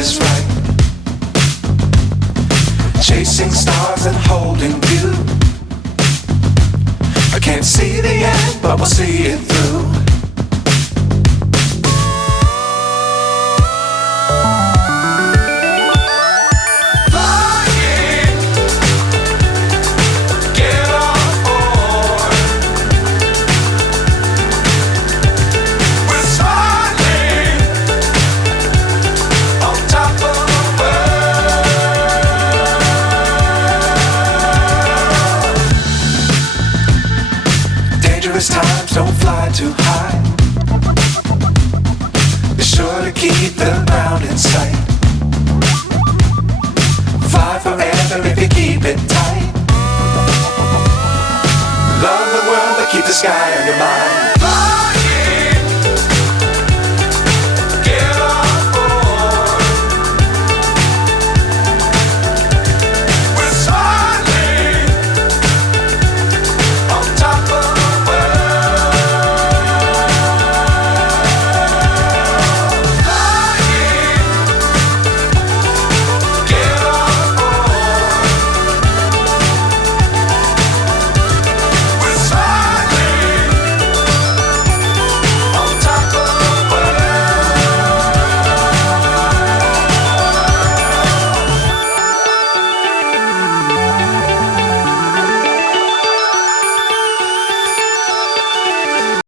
is right. Chasing stars and holding you. I can't see the end, but we'll see it through. Times don't fly too high. Be sure to keep the ground in sight. Fly forever if you keep it tight. Love the world but keep the sky on your mind.